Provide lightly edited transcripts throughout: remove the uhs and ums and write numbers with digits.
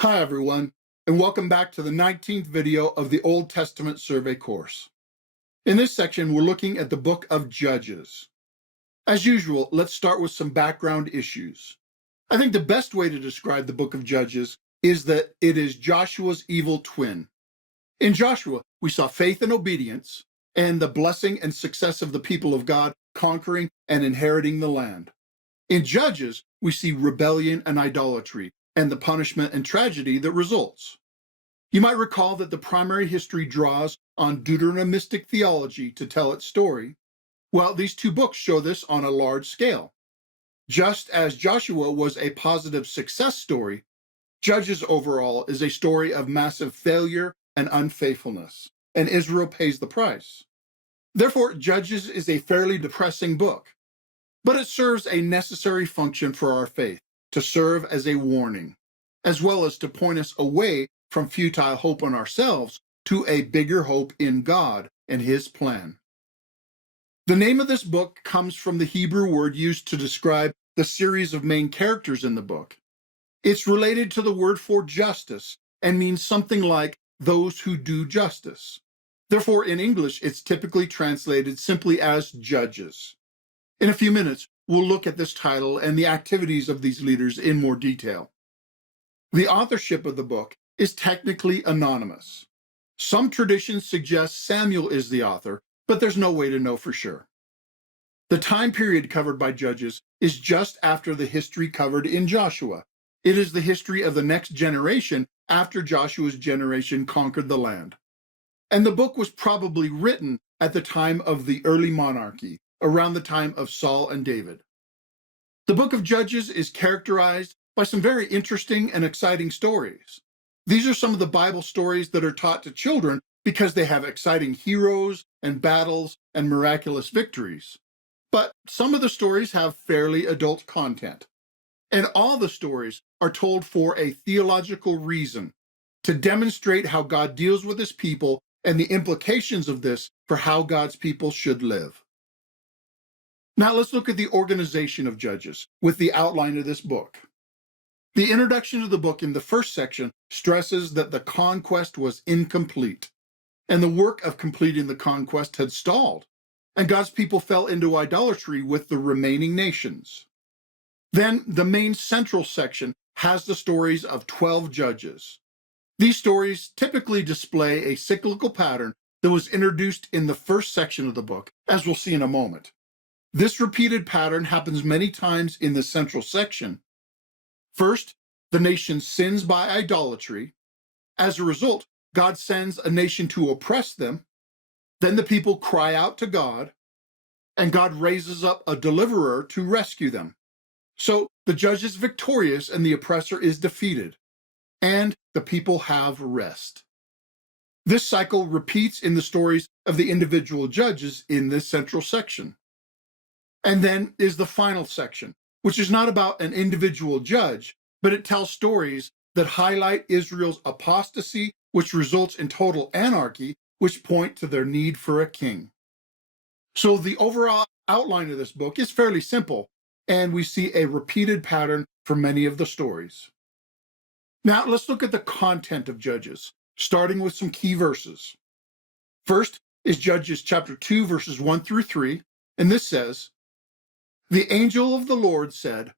Hi everyone, and welcome back to the 19th video of the Old Testament survey course. In this section, we're looking at the book of Judges. As usual, let's start with some background issues. I think the best way to describe the book of Judges is that it is Joshua's evil twin. In Joshua, we saw faith and obedience, and the blessing and success of the people of God conquering and inheriting the land. In Judges, we see rebellion and idolatry, and the punishment and tragedy that results. You might recall that the primary history draws on Deuteronomistic theology to tell its story. Well, these two books show this on a large scale. Just as Joshua was a positive success story, Judges overall is a story of massive failure and unfaithfulness, and Israel pays the price. Therefore, Judges is a fairly depressing book, but it serves a necessary function for our faith, to serve as a warning, as well as to point us away from futile hope in ourselves to a bigger hope in God and His plan. The name of this book comes from the Hebrew word used to describe the series of main characters in the book. It's related to the word for justice and means something like those who do justice. Therefore, in English, it's typically translated simply as judges. In a few minutes, we'll look at this title and the activities of these leaders in more detail. The authorship of the book is technically anonymous. Some traditions suggest Samuel is the author, but there's no way to know for sure. The time period covered by Judges is just after the history covered in Joshua. It is the history of the next generation after Joshua's generation conquered the land. And the book was probably written at the time of the early monarchy, around the time of Saul and David. The book of Judges is characterized by some very interesting and exciting stories. These are some of the Bible stories that are taught to children because they have exciting heroes and battles and miraculous victories. But some of the stories have fairly adult content. And all the stories are told for a theological reason, to demonstrate how God deals with His people and the implications of this for how God's people should live. Now let's look at the organization of Judges with the outline of this book. The introduction of the book in the first section stresses that the conquest was incomplete, and the work of completing the conquest had stalled, and God's people fell into idolatry with the remaining nations. Then the main central section has the stories of 12 judges. These stories typically display a cyclical pattern that was introduced in the first section of the book, as we'll see in a moment. This repeated pattern happens many times in the central section. First, the nation sins by idolatry. As a result, God sends a nation to oppress them. Then the people cry out to God, and God raises up a deliverer to rescue them. So the judge is victorious and the oppressor is defeated, and the people have rest. This cycle repeats in the stories of the individual judges in this central section. And then is the final section, which is not about an individual judge, but it tells stories that highlight Israel's apostasy, which results in total anarchy, which point to their need for a king. So the overall outline of this book is fairly simple, and we see a repeated pattern for many of the stories. Now let's look at the content of Judges, starting with some key verses. First is Judges chapter 2, verses 1 through 3, and this says, "The angel of the Lord said,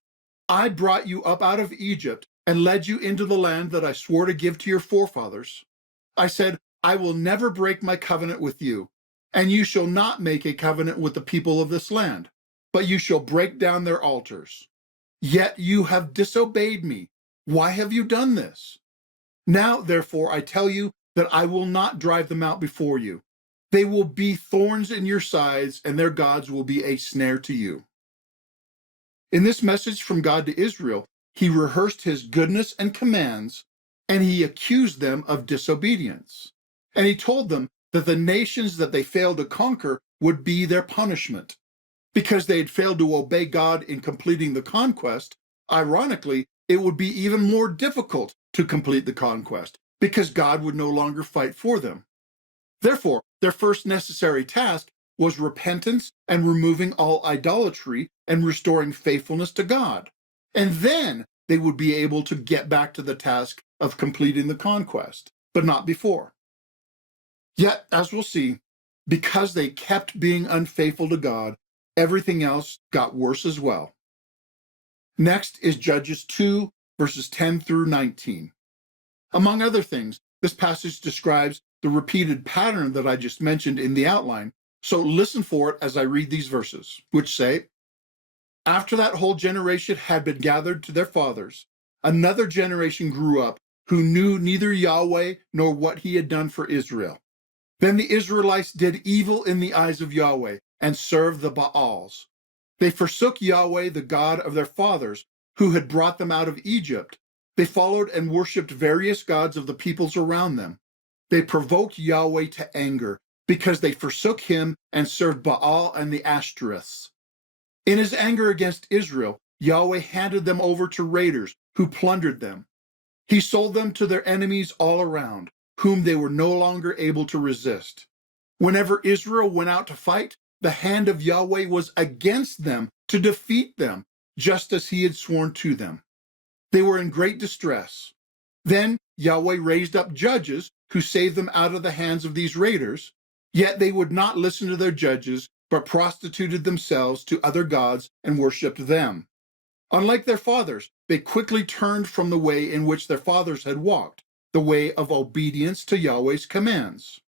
I brought you up out of Egypt and led you into the land that I swore to give to your forefathers. I said, I will never break my covenant with you, and you shall not make a covenant with the people of this land, but you shall break down their altars. Yet you have disobeyed me. Why have you done this? Now, therefore, I tell you that I will not drive them out before you. They will be thorns in your sides, and their gods will be a snare to you." In this message from God to Israel, He rehearsed His goodness and commands, and He accused them of disobedience. And He told them that the nations that they failed to conquer would be their punishment. Because they had failed to obey God in completing the conquest, ironically, it would be even more difficult to complete the conquest, because God would no longer fight for them. Therefore, their first necessary task was repentance and removing all idolatry and restoring faithfulness to God. And then they would be able to get back to the task of completing the conquest, but not before. Yet, as we'll see, because they kept being unfaithful to God, everything else got worse as well. Next is Judges 2, verses 10 through 19. Among other things, this passage describes the repeated pattern that I just mentioned in the outline, so listen for it as I read these verses, which say, "After that whole generation had been gathered to their fathers, another generation grew up who knew neither Yahweh nor what he had done for Israel. Then the Israelites did evil in the eyes of Yahweh and served the Baals. They forsook Yahweh, the God of their fathers, who had brought them out of Egypt. They followed and worshipped various gods of the peoples around them. They provoked Yahweh to anger because they forsook him and served Baal and the Ashtoreths. In his anger against Israel, Yahweh handed them over to raiders who plundered them. He sold them to their enemies all around, whom they were no longer able to resist. Whenever Israel went out to fight, the hand of Yahweh was against them to defeat them, just as he had sworn to them. They were in great distress. Then Yahweh raised up judges who saved them out of the hands of these raiders, yet they would not listen to their judges, but prostituted themselves to other gods and worshipped them. Unlike their fathers, they quickly turned from the way in which their fathers had walked, the way of obedience to Yahweh's commands.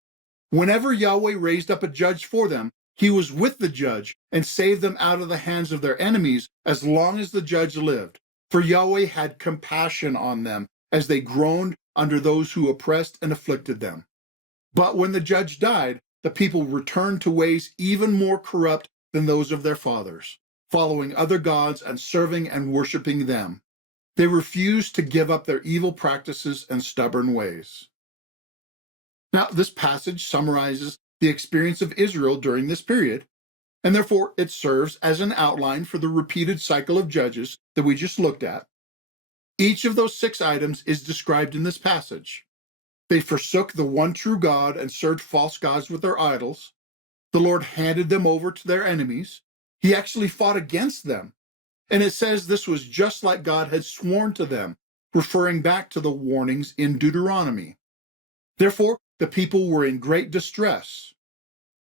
Whenever Yahweh raised up a judge for them, he was with the judge and saved them out of the hands of their enemies as long as the judge lived. For Yahweh had compassion on them as they groaned under those who oppressed and afflicted them. But when the judge died, the people returned to ways even more corrupt than those of their fathers, following other gods and serving and worshiping them. They refused to give up their evil practices and stubborn ways." Now, this passage summarizes the experience of Israel during this period, and therefore it serves as an outline for the repeated cycle of judges that we just looked at. Each of those 6 items is described in this passage. They forsook the one true God and served false gods with their idols. The Lord handed them over to their enemies. He actually fought against them. And it says this was just like God had sworn to them, referring back to the warnings in Deuteronomy. Therefore, the people were in great distress.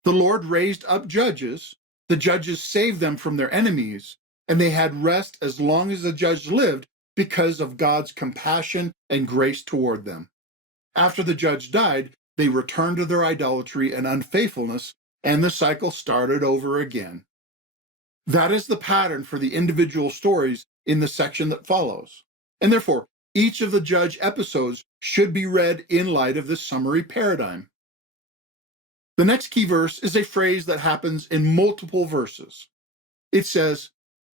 The Lord raised up judges. The judges saved them from their enemies, and they had rest as long as the judge lived because of God's compassion and grace toward them. After the judge died, they returned to their idolatry and unfaithfulness, and the cycle started over again. That is the pattern for the individual stories in the section that follows. And therefore, each of the judge episodes should be read in light of this summary paradigm. The next key verse is a phrase that happens in multiple verses. It says,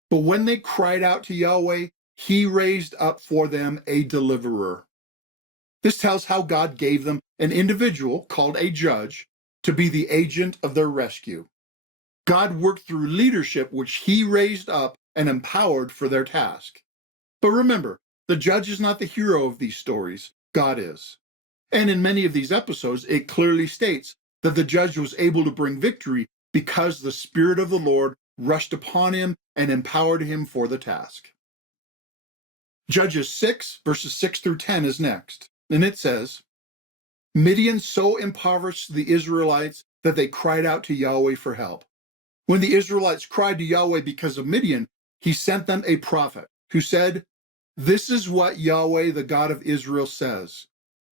"But when they cried out to Yahweh, he raised up for them a deliverer." This tells how God gave them an individual called a judge to be the agent of their rescue. God worked through leadership which he raised up and empowered for their task. But remember, the judge is not the hero of these stories, God is. And in many of these episodes, it clearly states that the judge was able to bring victory because the Spirit of the Lord rushed upon him and empowered him for the task. Judges 6, verses 6 through 10 is next, and it says, "Midian so impoverished the Israelites that they cried out to Yahweh for help. When the Israelites cried to Yahweh because of Midian, he sent them a prophet who said, 'This is what Yahweh, the God of Israel, says.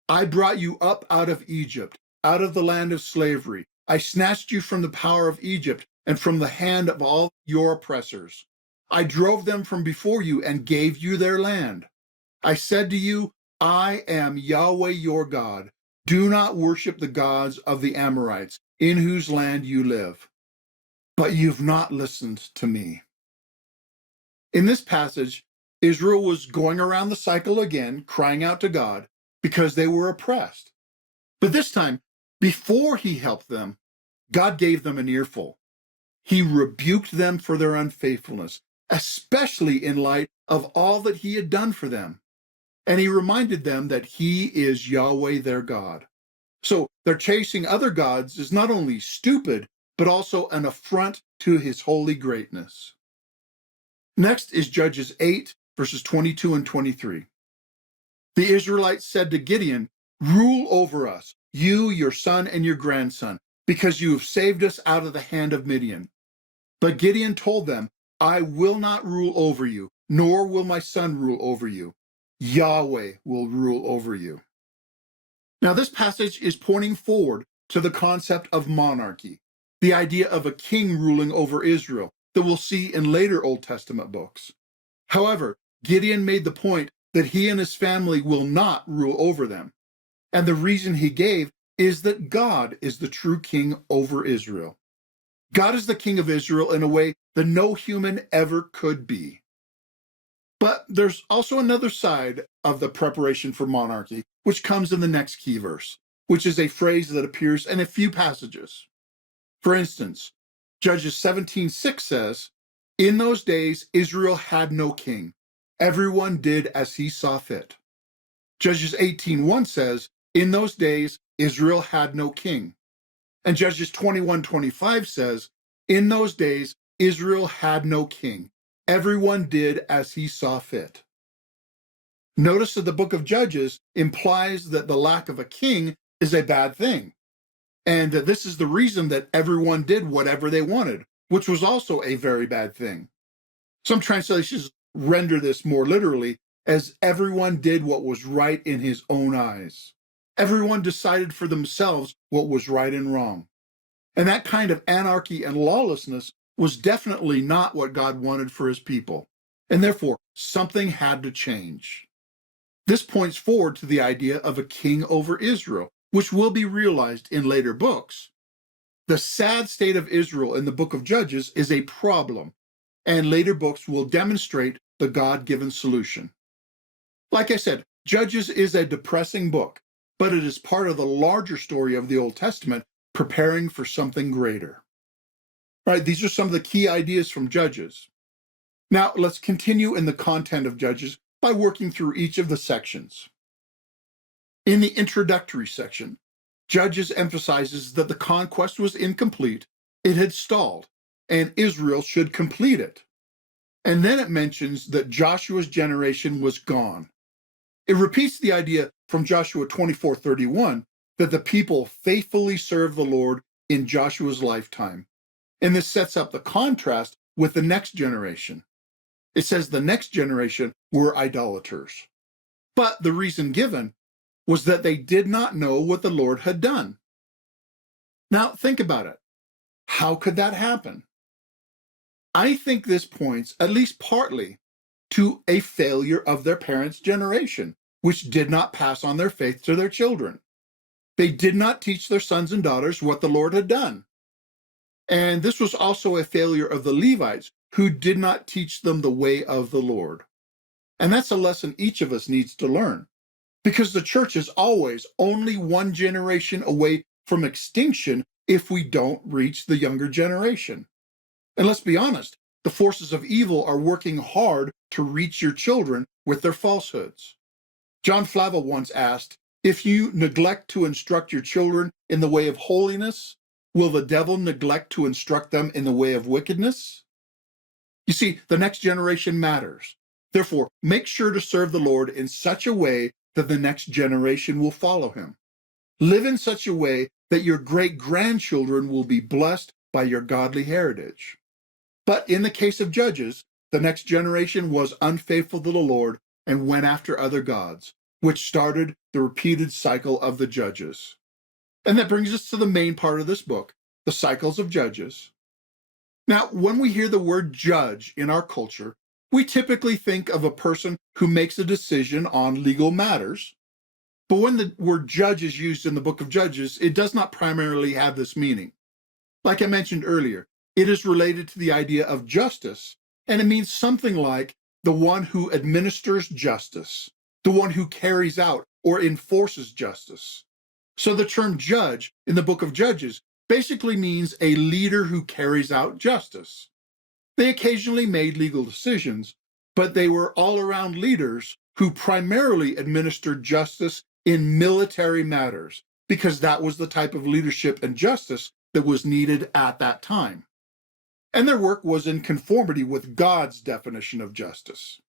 I brought you up out of Egypt, out of the land of slavery. I snatched you from the power of Egypt and from the hand of all your oppressors. I drove them from before you and gave you their land. I said to you, I am Yahweh your God. Do not worship the gods of the Amorites, in whose land you live. But you've not listened to me.'" In this passage, Israel was going around the cycle again, crying out to God because they were oppressed. But this time, before he helped them, God gave them an earful. He rebuked them for their unfaithfulness, especially in light of all that he had done for them. And he reminded them that he is Yahweh their God. So their chasing other gods is not only stupid, but also an affront to his holy greatness. Next is Judges 8, verses 22 and 23. The Israelites said to Gideon, "Rule over us, you, your son, and your grandson, because you have saved us out of the hand of Midian." But Gideon told them, "I will not rule over you, nor will my son rule over you. Yahweh will rule over you." Now, this passage is pointing forward to the concept of monarchy, the idea of a king ruling over Israel that we'll see in later Old Testament books. However, Gideon made the point that he and his family will not rule over them. And the reason he gave is that God is the true king over Israel. God is the king of Israel in a way that no human ever could be. But there's also another side of the preparation for monarchy, which comes in the next key verse, which is a phrase that appears in a few passages. For instance, Judges 17:6 says, "In those days Israel had no king. Everyone did as he saw fit." Judges 18:1 says, "In those days Israel had no king." And Judges 21:25 says, "In those days Israel had no king. Everyone did as he saw fit." Notice that the book of Judges implies that the lack of a king is a bad thing, and that this is the reason that everyone did whatever they wanted, which was also a very bad thing. Some translations render this more literally as everyone did what was right in his own eyes. Everyone decided for themselves what was right and wrong. And that kind of anarchy and lawlessness was definitely not what God wanted for his people. And therefore, something had to change. This points forward to the idea of a king over Israel, which will be realized in later books. The sad state of Israel in the book of Judges is a problem, and later books will demonstrate the God-given solution. Like I said, Judges is a depressing book, but it is part of the larger story of the Old Testament preparing for something greater. All right, these are some of the key ideas from Judges. Now, let's continue in the content of Judges by working through each of the sections. In the introductory section, Judges emphasizes that the conquest was incomplete, it had stalled, and Israel should complete it. And then it mentions that Joshua's generation was gone. It repeats the idea from Joshua 24:31 that the people faithfully served the Lord in Joshua's lifetime. And this sets up the contrast with the next generation. It says the next generation were idolaters. But the reason given was that they did not know what the Lord had done. Now, think about it. How could that happen? I think this points, at least partly, to a failure of their parents' generation, which did not pass on their faith to their children. They did not teach their sons and daughters what the Lord had done. And this was also a failure of the Levites, who did not teach them the way of the Lord. And that's a lesson each of us needs to learn, because the church is always only one generation away from extinction if we don't reach the younger generation. And let's be honest, the forces of evil are working hard to reach your children with their falsehoods. John Flavel once asked, "If you neglect to instruct your children in the way of holiness, will the devil neglect to instruct them in the way of wickedness?" You see, the next generation matters. Therefore, make sure to serve the Lord in such a way that the next generation will follow him. Live in such a way that your great-grandchildren will be blessed by your godly heritage. But in the case of Judges, the next generation was unfaithful to the Lord and went after other gods, which started the repeated cycle of the Judges. And that brings us to the main part of this book, the cycles of Judges. Now, when we hear the word judge in our culture, we typically think of a person who makes a decision on legal matters. But when the word judge is used in the book of Judges, it does not primarily have this meaning. Like I mentioned earlier, it is related to the idea of justice, and it means something like the one who administers justice, the one who carries out or enforces justice. So the term judge in the book of Judges basically means a leader who carries out justice. They occasionally made legal decisions, but they were all-around leaders who primarily administered justice in military matters, because that was the type of leadership and justice that was needed at that time. And their work was in conformity with God's definition of justice.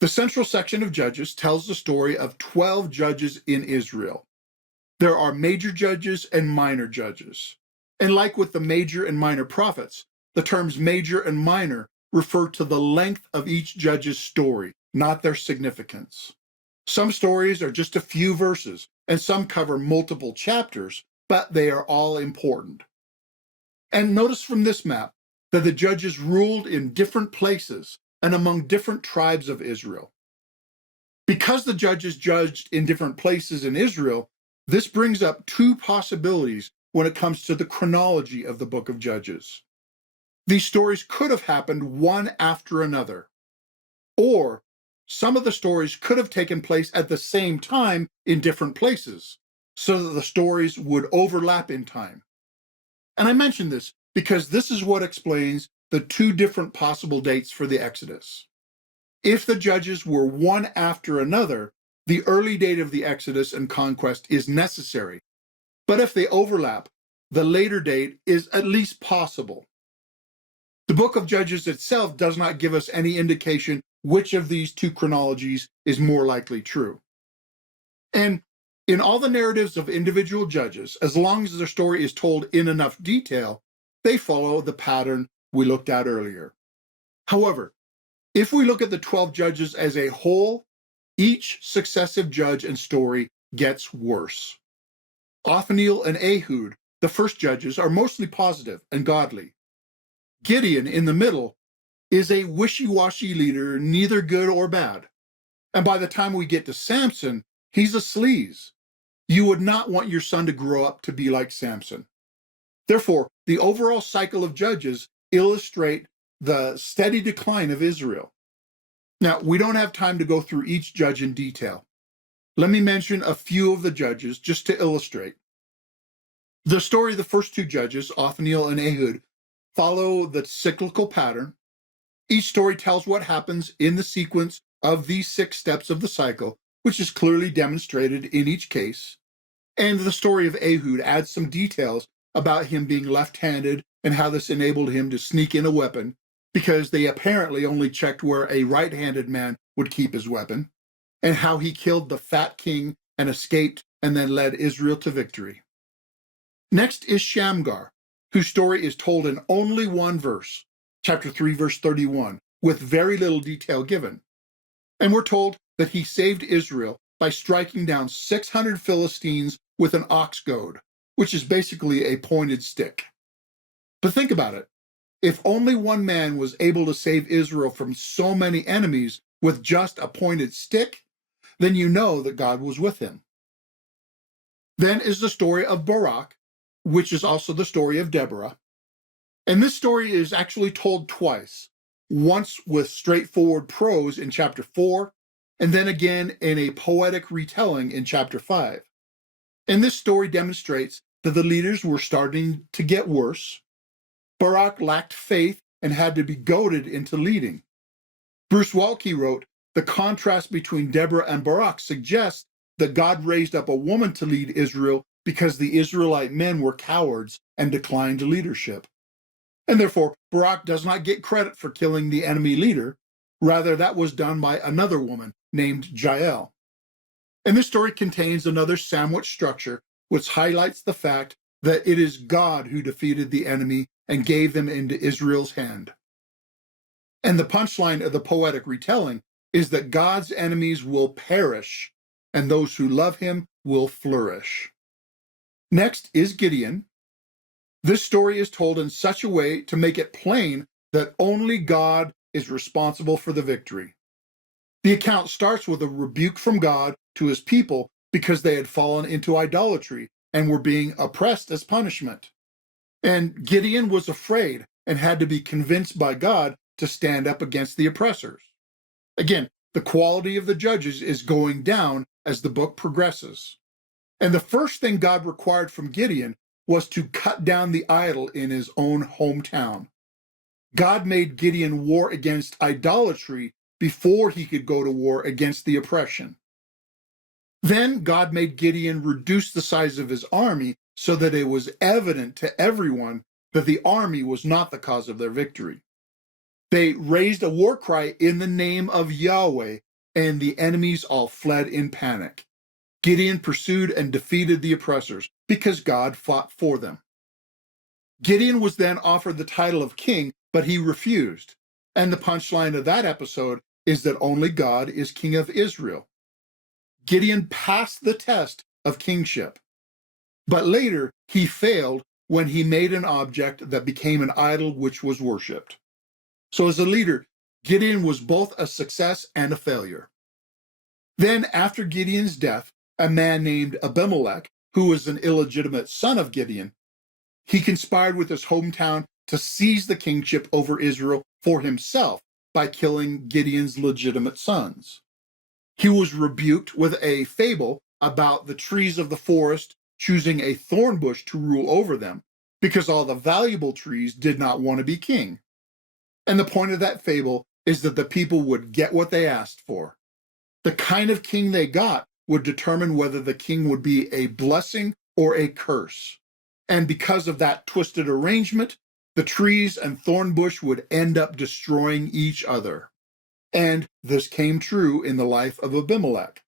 The central section of Judges tells the story of 12 judges in Israel. There are major judges and minor judges. And like with the major and minor prophets, the terms major and minor refer to the length of each judge's story, not their significance. Some stories are just a few verses, and some cover multiple chapters, but they are all important. And notice from this map that the judges ruled in different places and among different tribes of Israel. Because the judges judged in different places in Israel, this brings up two possibilities when it comes to the chronology of the book of Judges. These stories could have happened one after another, or some of the stories could have taken place at the same time in different places, so that the stories would overlap in time. And I mention this because this is what explains the two different possible dates for the Exodus. If the judges were one after another, the early date of the Exodus and conquest is necessary. But if they overlap, the later date is at least possible. The book of Judges itself does not give us any indication which of these two chronologies is more likely true. And in all the narratives of individual judges, as long as their story is told in enough detail, they follow the pattern we looked at earlier. However, if we look at the 12 judges as a whole, each successive judge and story gets worse. Othniel and Ehud, the first judges, are mostly positive and godly. Gideon, in the middle, is a wishy-washy leader, neither good or bad. And by the time we get to Samson, he's a sleaze. You would not want your son to grow up to be like Samson. Therefore, the overall cycle of judges illustrate the steady decline of Israel. Now, we don't have time to go through each judge in detail. Let me mention a few of the judges just to illustrate. The story of the first two judges, Othniel and Ehud, follow the cyclical pattern. Each story tells what happens in the sequence of these 6 steps of the cycle, which is clearly demonstrated in each case. And the story of Ehud adds some details about him being left-handed and how this enabled him to sneak in a weapon, because they apparently only checked where a right-handed man would keep his weapon, and how he killed the fat king and escaped and then led Israel to victory. Next is Shamgar, whose story is told in only one verse, chapter 3, verse 31, with very little detail given. And we're told that he saved Israel by striking down 600 Philistines with an ox goad, which is basically a pointed stick. But think about it. If only one man was able to save Israel from so many enemies with just a pointed stick, then you know that God was with him. Then is the story of Barak, which is also the story of Deborah. And this story is actually told twice, once with straightforward prose in chapter 4, and then again in a poetic retelling in chapter 5. And this story demonstrates that the leaders were starting to get worse. Barak lacked faith and had to be goaded into leading. Bruce Waltke wrote, "The contrast between Deborah and Barak suggests that God raised up a woman to lead Israel because the Israelite men were cowards and declined leadership. And therefore, Barak does not get credit for killing the enemy leader. Rather, that was done by another woman named Jael." And this story contains another sandwich structure, which highlights the fact that it is God who defeated the enemy and gave them into Israel's hand. And the punchline of the poetic retelling is that God's enemies will perish, and those who love him will flourish. Next is Gideon. This story is told in such a way to make it plain that only God is responsible for the victory. The account starts with a rebuke from God to his people because they had fallen into idolatry and were being oppressed as punishment. And Gideon was afraid and had to be convinced by God to stand up against the oppressors. Again, the quality of the judges is going down as the book progresses. And the first thing God required from Gideon was to cut down the idol in his own hometown. God made Gideon war against idolatry before he could go to war against the oppression. Then God made Gideon reduce the size of his army so that it was evident to everyone that the army was not the cause of their victory. They raised a war cry in the name of Yahweh, and the enemies all fled in panic. Gideon pursued and defeated the oppressors because God fought for them. Gideon was then offered the title of king, but he refused. And the punchline of that episode is that only God is king of Israel. Gideon passed the test of kingship, but later he failed when he made an object that became an idol which was worshipped. So as a leader, Gideon was both a success and a failure. Then after Gideon's death, a man named Abimelech, who was an illegitimate son of Gideon, he conspired with his hometown to seize the kingship over Israel for himself by killing Gideon's legitimate sons. He was rebuked with a fable about the trees of the forest choosing a thorn bush to rule over them, because all the valuable trees did not want to be king. And the point of that fable is that the people would get what they asked for. The kind of king they got would determine whether the king would be a blessing or a curse. And because of that twisted arrangement, the trees and thorn bush would end up destroying each other. And this came true in the life of Abimelech.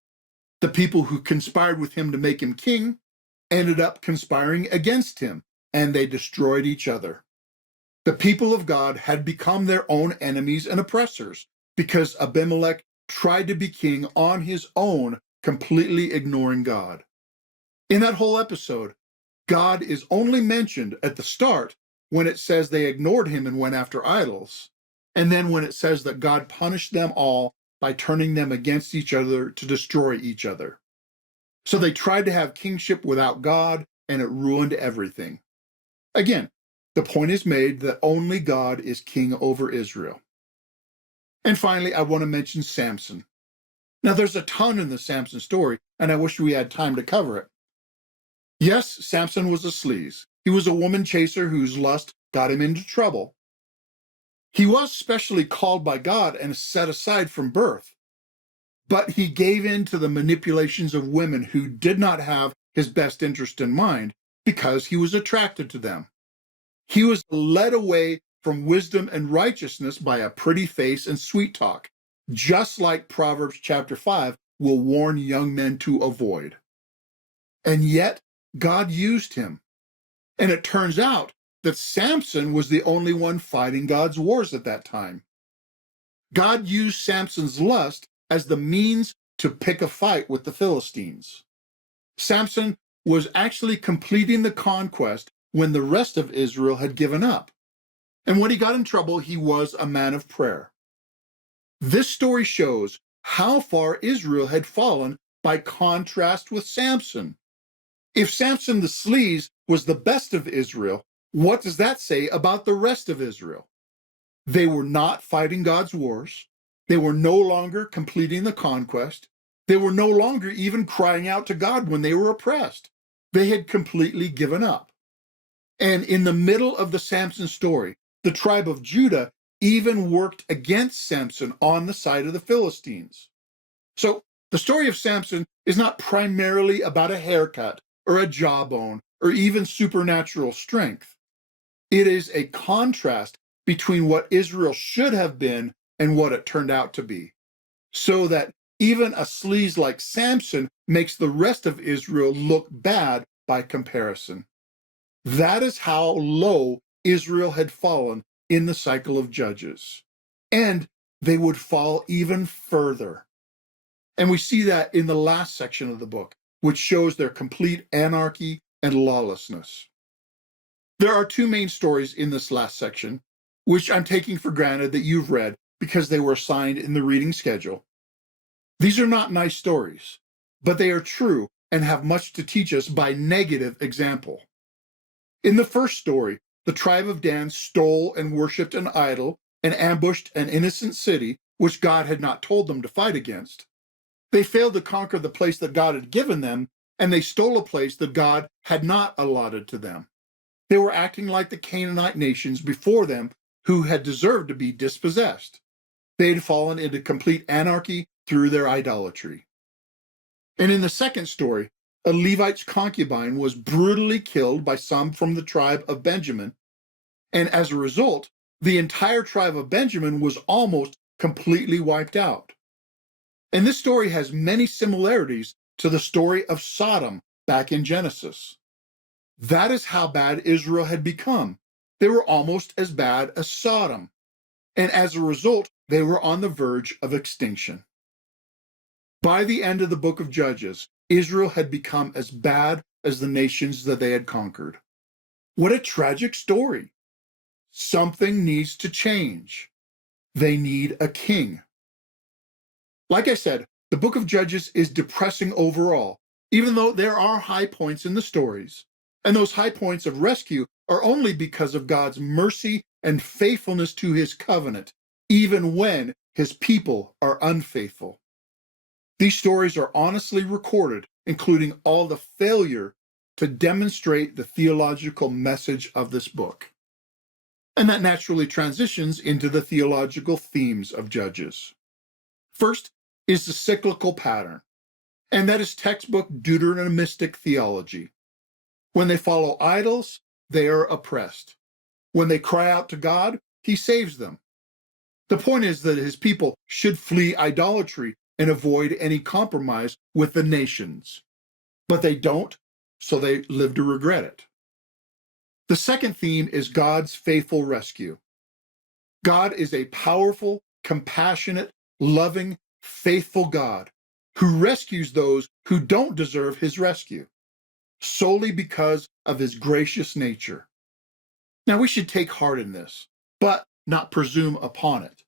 The people who conspired with him to make him king ended up conspiring against him, and they destroyed each other. The people of God had become their own enemies and oppressors because Abimelech tried to be king on his own, completely ignoring God. In that whole episode, God is only mentioned at the start when it says they ignored him and went after idols, and then when it says that God punished them all by turning them against each other to destroy each other. So they tried to have kingship without God, and it ruined everything. Again, the point is made that only God is king over Israel. And finally, I want to mention Samson. Now, there's a ton in the Samson story, and I wish we had time to cover it. Yes, Samson was a sleaze. He was a woman chaser whose lust got him into trouble. He was specially called by God and set aside from birth, but he gave in to the manipulations of women who did not have his best interest in mind because he was attracted to them. He was led away from wisdom and righteousness by a pretty face and sweet talk, just like Proverbs chapter 5 will warn young men to avoid. And yet, God used him. And it turns out that Samson was the only one fighting God's wars at that time. God used Samson's lust as the means to pick a fight with the Philistines. Samson was actually completing the conquest when the rest of Israel had given up. And when he got in trouble, he was a man of prayer. This story shows how far Israel had fallen by contrast with Samson. If Samson the sleaze was the best of Israel, what does that say about the rest of Israel? They were not fighting God's wars. They were no longer completing the conquest. They were no longer even crying out to God when they were oppressed. They had completely given up. And in the middle of the Samson story, the tribe of Judah even worked against Samson on the side of the Philistines. So the story of Samson is not primarily about a haircut or a jawbone or even supernatural strength. It is a contrast between what Israel should have been and what it turned out to be, so that even a sleaze like Samson makes the rest of Israel look bad by comparison. That is how low Israel had fallen in the cycle of Judges. And they would fall even further. And we see that in the last section of the book, which shows their complete anarchy and lawlessness. There are two main stories in this last section, which I'm taking for granted that you've read because they were assigned in the reading schedule. These are not nice stories, but they are true and have much to teach us by negative example. In the first story, the tribe of Dan stole and worshipped an idol and ambushed an innocent city which God had not told them to fight against. They failed to conquer the place that God had given them, and they stole a place that God had not allotted to them. They were acting like the Canaanite nations before them who had deserved to be dispossessed. They had fallen into complete anarchy through their idolatry. And in the second story, a Levite's concubine was brutally killed by some from the tribe of Benjamin, and as a result, the entire tribe of Benjamin was almost completely wiped out. And this story has many similarities to the story of Sodom back in Genesis. That is how bad Israel had become. They were almost as bad as Sodom. And as a result, they were on the verge of extinction. By the end of the book of Judges, Israel had become as bad as the nations that they had conquered. What a tragic story. Something needs to change. They need a king. Like I said, the book of Judges is depressing overall, even though there are high points in the stories. And those high points of rescue are only because of God's mercy and faithfulness to his covenant, even when his people are unfaithful. These stories are honestly recorded, including all the failure to demonstrate the theological message of this book. And that naturally transitions into the theological themes of Judges. First is the cyclical pattern, and that is textbook Deuteronomistic theology. When they follow idols, they are oppressed. When they cry out to God, he saves them. The point is that his people should flee idolatry and avoid any compromise with the nations. But they don't, so they live to regret it. The second theme is God's faithful rescue. God is a powerful, compassionate, loving, faithful God who rescues those who don't deserve his rescue, solely because of his gracious nature. Now, we should take heart in this, but not presume upon it.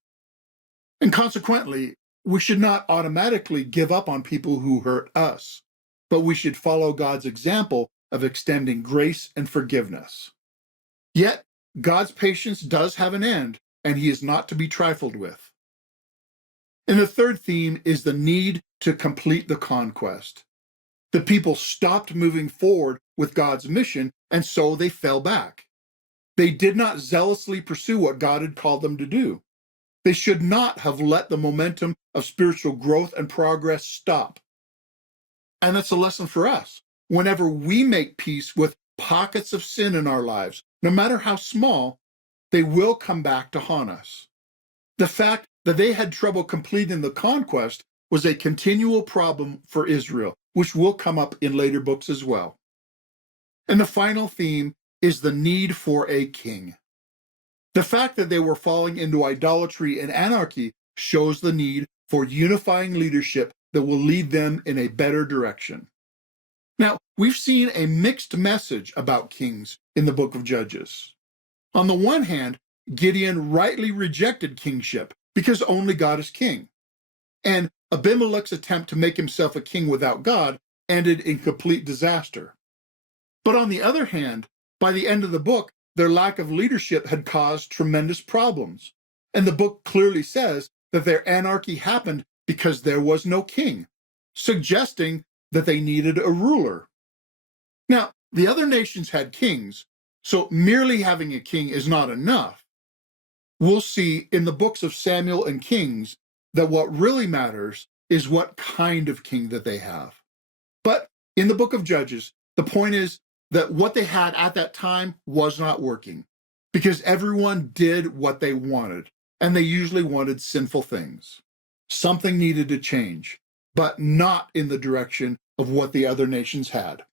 And consequently, we should not automatically give up on people who hurt us, but we should follow God's example of extending grace and forgiveness. Yet, God's patience does have an end, and he is not to be trifled with. And the third theme is the need to complete the conquest. The people stopped moving forward with God's mission, and so they fell back. They did not zealously pursue what God had called them to do. They should not have let the momentum of spiritual growth and progress stop. And that's a lesson for us. Whenever we make peace with pockets of sin in our lives, no matter how small, they will come back to haunt us. The fact that they had trouble completing the conquest was a continual problem for Israel, which will come up in later books as well. And the final theme is the need for a king. The fact that they were falling into idolatry and anarchy shows the need for unifying leadership that will lead them in a better direction. Now, we've seen a mixed message about kings in the book of Judges. On the one hand, Gideon rightly rejected kingship because only God is king. And Abimelech's attempt to make himself a king without God ended in complete disaster. But on the other hand, by the end of the book, their lack of leadership had caused tremendous problems. And the book clearly says that their anarchy happened because there was no king, suggesting that they needed a ruler. Now, the other nations had kings, so merely having a king is not enough. We'll see in the books of Samuel and Kings that what really matters is what kind of king that they have. But in the book of Judges, the point is that what they had at that time was not working because everyone did what they wanted, and they usually wanted sinful things. Something needed to change, but not in the direction of what the other nations had.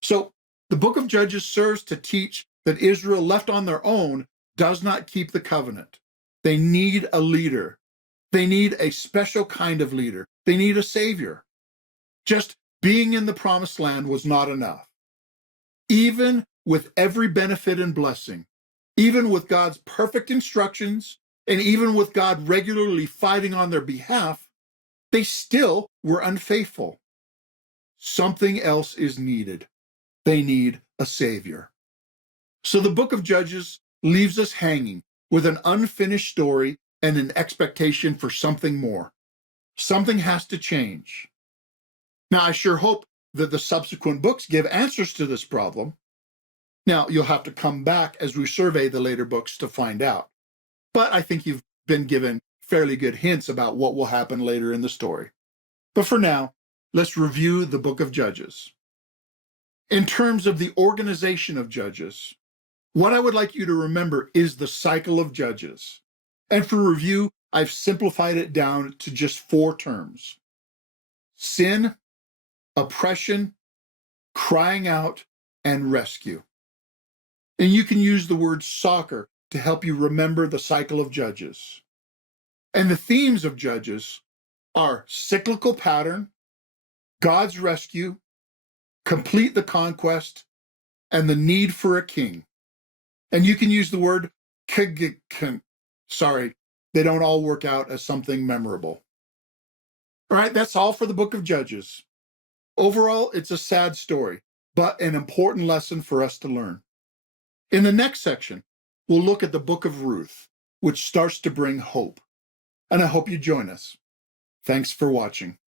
So the book of Judges serves to teach that Israel left on their own does not keep the covenant. They need a leader. They need a special kind of leader. They need a savior. Just being in the promised land was not enough. Even with every benefit and blessing, even with God's perfect instructions, and even with God regularly fighting on their behalf, they still were unfaithful. Something else is needed. They need a savior. So the book of Judges leaves us hanging with an unfinished story and an expectation for something more. Something has to change. Now, I sure hope that the subsequent books give answers to this problem. Now, you'll have to come back as we survey the later books to find out. But I think you've been given fairly good hints about what will happen later in the story. But for now, let's review the book of Judges. In terms of the organization of Judges, what I would like you to remember is the cycle of Judges. And for review, I've simplified it down to just 4 terms: sin, oppression, crying out, and rescue. And you can use the word soccer to help you remember the cycle of Judges. And the themes of Judges are cyclical pattern, God's rescue, complete the conquest, and the need for a king. And you can use the word sorry, they don't all work out as something memorable. All right, that's all for the book of Judges. Overall, it's a sad story, but an important lesson for us to learn. In the next section, we'll look at the book of Ruth, which starts to bring hope. And I hope you join us. Thanks for watching.